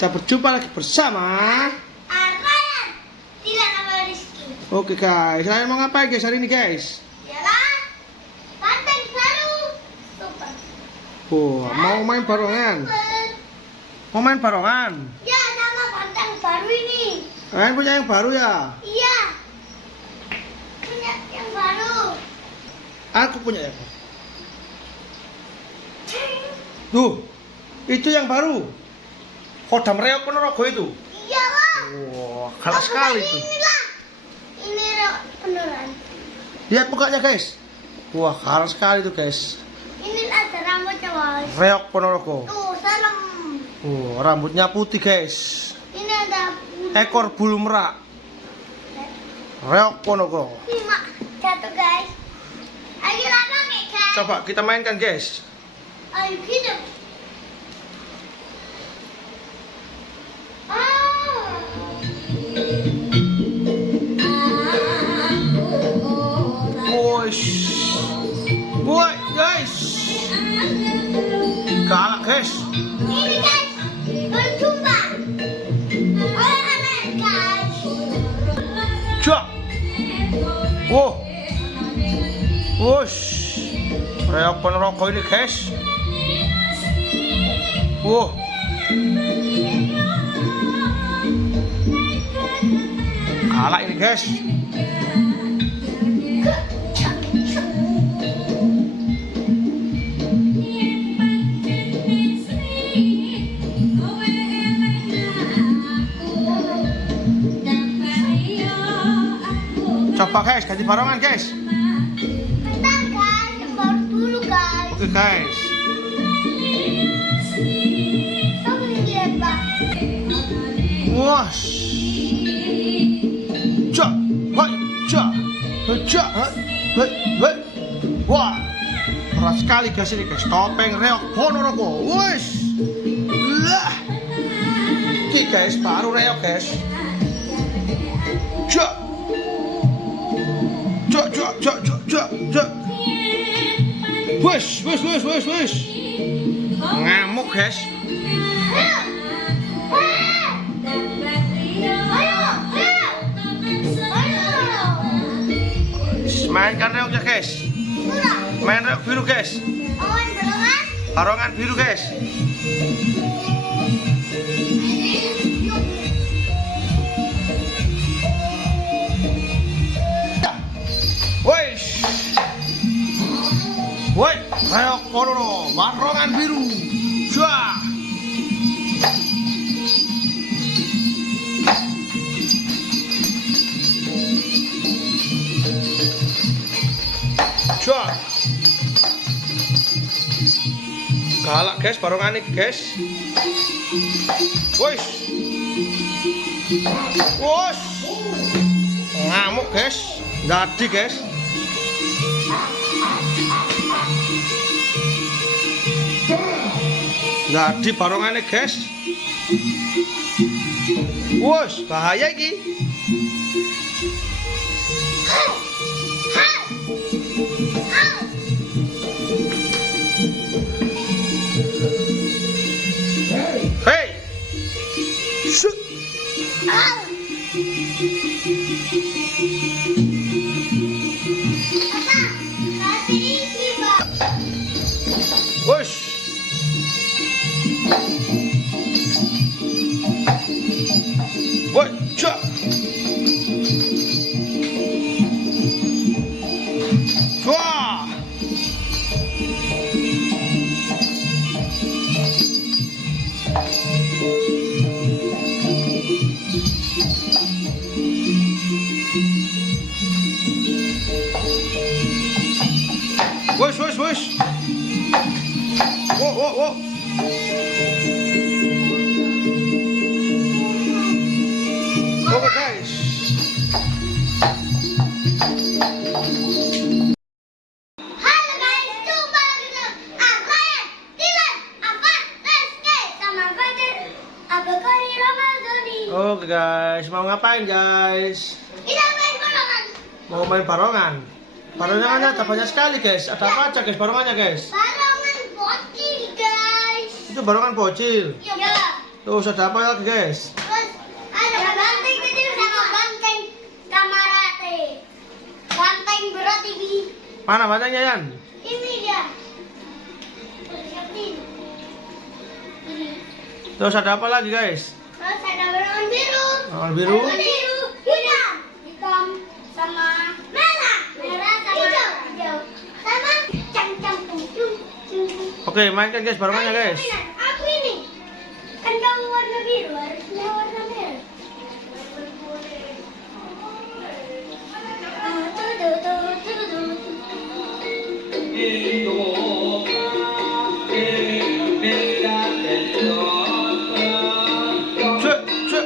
Kita berjumpa lagi bersama Arman, tidak nama Rizky. Oke guys, kalian mau ngapain guys hari ini guys? Ialah banteng baru. Super. Mau main barongan. Super. Mau main barongan. Ya, sama banteng baru ini. Kalian punya yang baru ya? Iya. Punya yang baru. Aku punya yang baru. Tuh, itu yang baru. Kodam reok Ponorogo itu. Iya lah. Wah, kalah sekali itu. Inilah. Ini beneran. Lihat mukanya guys. Wah, kalah sekali itu guys. Ini ada rambutnya guys. Reok Ponorogo. Tuh, serem. Rambutnya putih guys. Ini ada Ekor bulu merak. Reok Ponorogo. lima jatuh guys. Ayo lah pakai guys. Coba kita mainkan guys. Ayo gitu. Boy, guys. Galak guys. Ini guys, berjumpa oleh guys. Cok. Wow. Wush. Reok Ponorogo ini guys. Wow. Galak ini guys. Coba guys, ganti barongan guys. Bentar guys, yang baru dulu guys. Oke guys. Kamu lihat pak. Wah. Cok, hoi, cok, cok, hoi. Wah, keras sekali guys ini guys. Topeng reok Ponorogo. Wush. Lah. Ini guys, baru reok guys. Cok. Cok. Wush. Ngamuk guys. Mainkan reoknya guys. Main reok biru guys. Barongan biru guys. Woi, reok Ponorogo, barongan biru. Cuah. Cuah. Galak guys, barongan ini guys. Woi. Wush. Ngamuk guys. Dadi guys. Dadi barongannya guys. Wush, bahaya iki. Hey. Shut. Wush. Woi, cok. Wah. Wush. Wow. Oke guys. Halo guys, jumpa lagi dengan Arman, Dylan, Afan, Rizky, sama Fajar, Abakari Ramadhani. Oke guys, mau ngapain guys? Kita main barongan. Mau main barongan. Barongannya ada banyak sekali guys. Ada apa aja guys barongannya guys? Barongan bocil guys. Itu barongan bocil. Iya. Tuh, ada apa lagi guys? Terus ada banteng kecil sama banteng kamarate. Banteng berat ini. Mana bantengnya Yan? Ini dia. Ini. Terus ada apa lagi guys? Terus ada warna biru. Warna biru. Warna biru. Hitam. Hitam sama merah. Merah sama hijau. Sama cang-cang cung. Oke, mainkan guys, baru mainnya guys. Aku ini. Kan kamu warna biru, harusnya warna merah. Cek, cek.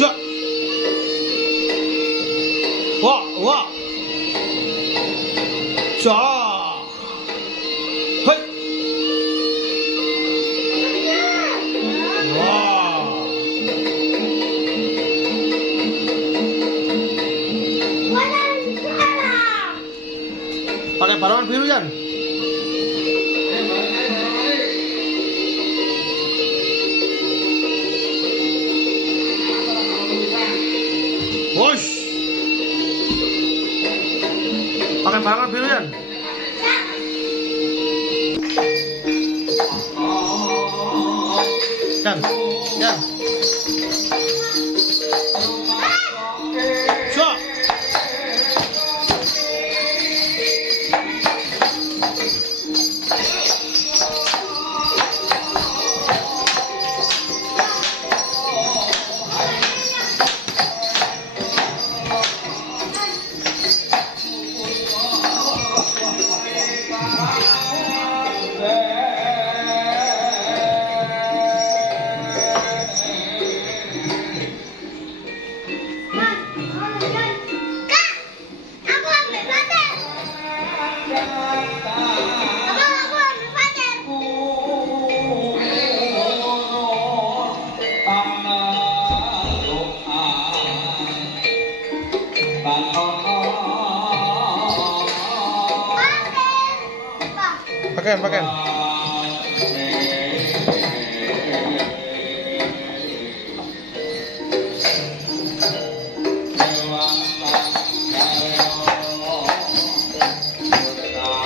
Cek. Wah, wah. Cak. Hei. Wah. Pakai barongan biru Yan. Wush. Pakai barongan biru Yan. Yan, Yan. Cak. Pakaian.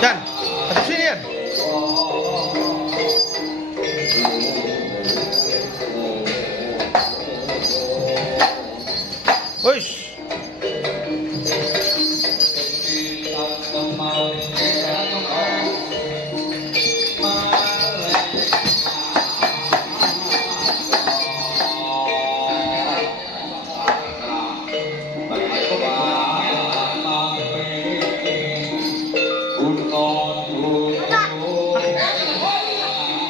Dan, hadap sini Yan. Wush.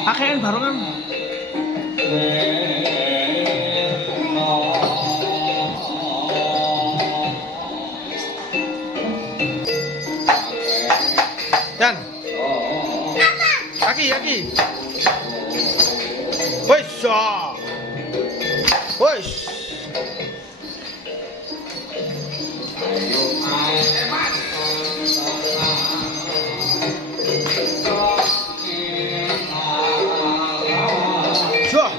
Pakaian barongan. Dan. Kaki. Wush. Wush. Cua.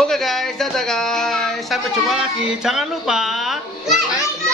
Oke guys, dadah guys. Sampai jumpa lagi. Jangan lupa like,